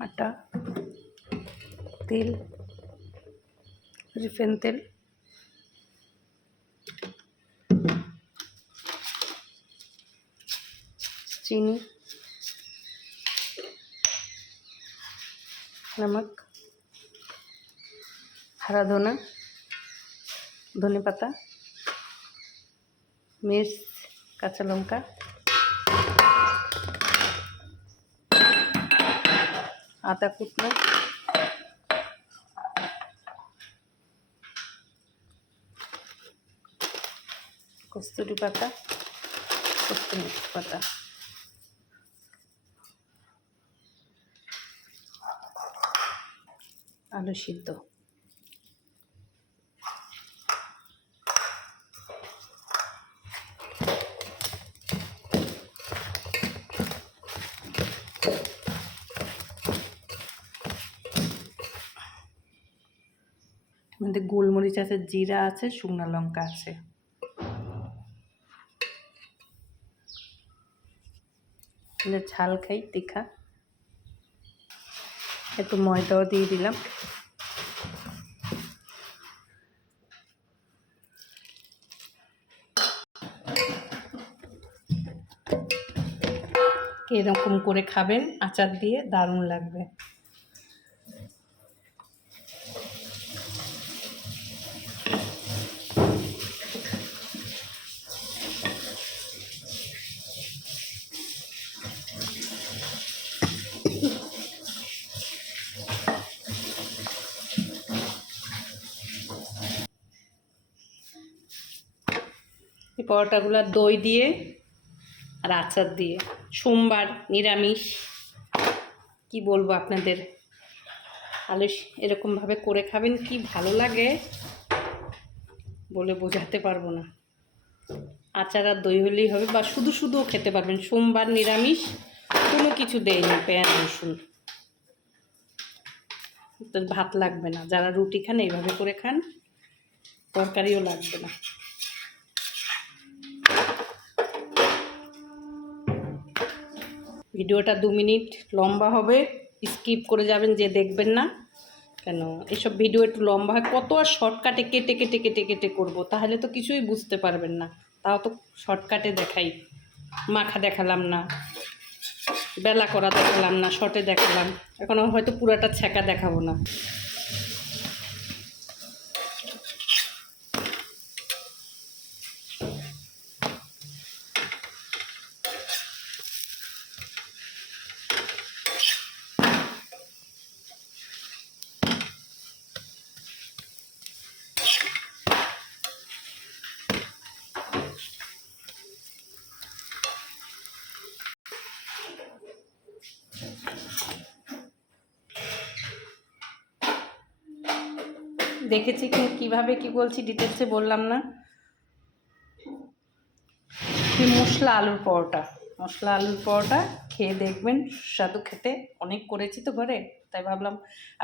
আটা, তেল, রিফাইন তেল, चीनी, नमक, हरा धना, धने पाता, मिर्च, काँचा लंका, आदा कुटना, कस्तूरी पाता, कस्तूरी पाता, आलू सिद्ध, মধ্যে গোলমরিচ আছে, জিরা আছে, শুকনো লঙ্কা আছে। ঝাল খাই তীখা, একটু ময়দাও দিয়ে দিলাম। এরকম করে খাবেন আচার দিয়ে, দারুণ লাগবে। এই পরোটাগুলো দই দিয়ে আর আচার দিয়ে, সোমবার নিরামিষ, কি বলবো আপনাদের, আলু এরকমভাবে করে খাবেন, কি ভালো লাগে বলে বোঝাতে পারবো না। আচার আর দই হলেই হবে, বা শুধু শুধুও খেতে পারবেন। সোমবার নিরামিষ, কোনো কিছু দেয়নি, পেঁয়াজ রসুন, তো ভাত লাগবে না। যারা রুটি খান এইভাবে করে খান, তরকারিও লাগবে না। ভিডিওটা 2 মিনিট লম্বা হবে, স্কিপ করে যাবেন, যে দেখবেন না কেন। এসব ভিডিও একটু লম্বা হয়, কত আর শর্টকাটে কেটে কেটে কেটে কেটে করবো, তাহলে তো কিছুই বুঝতে পারবেন না। তাও তো শর্টকাটে দেখাই, মাখা দেখালাম না, বেলা করা দেখালাম না, শর্টে দেখালাম। এখন হয়তো পুরাটা ছ্যাঁকা দেখাবো না। দেখেছি কীভাবে কি বলছি, ডিটেলসে বললাম না। মশলা আলুর পরোটা, মশলা আলুর পরোটা খেয়ে দেখবেন, সুস্বাদু খেতে। অনেক করেছি তো ঘরে, তাই ভাবলাম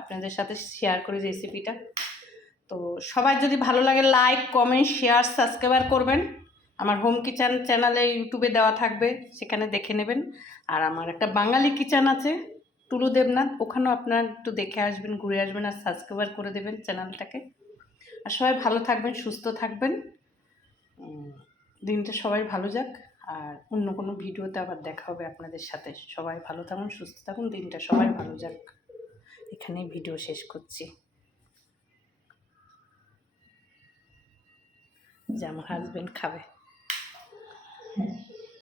আপনাদের সাথে শেয়ার করি রেসিপিটা। তো সবাই যদি ভালো লাগে, লাইক, কমেন্ট, শেয়ার, সাবস্ক্রাইব করবেন। আমার হোম কিচেন চ্যানেলে ইউটিউবে দেওয়া থাকবে, সেখানে দেখে নেবেন। আর আমার একটা বাঙালি কিচেন আছে, টুলু দেবনাথ, ওখানেও আপনারা একটু দেখে আসবেন, ঘুরে আসবেন, আর সাবস্ক্রাইব করে দেবেন চ্যানেলটাকে। আর সবাই ভালো থাকবেন, সুস্থ থাকবেন, দিনটা সবাই ভালো যাক। আর অন্য কোনো ভিডিওতে আবার দেখা হবে আপনাদের সাথে। সবাই ভালো থাকুন, সুস্থ থাকুন, দিনটা সবাই ভালো যাক। এখানেই ভিডিও শেষ করছি। যে আমার হাজব্যান্ড খাবে।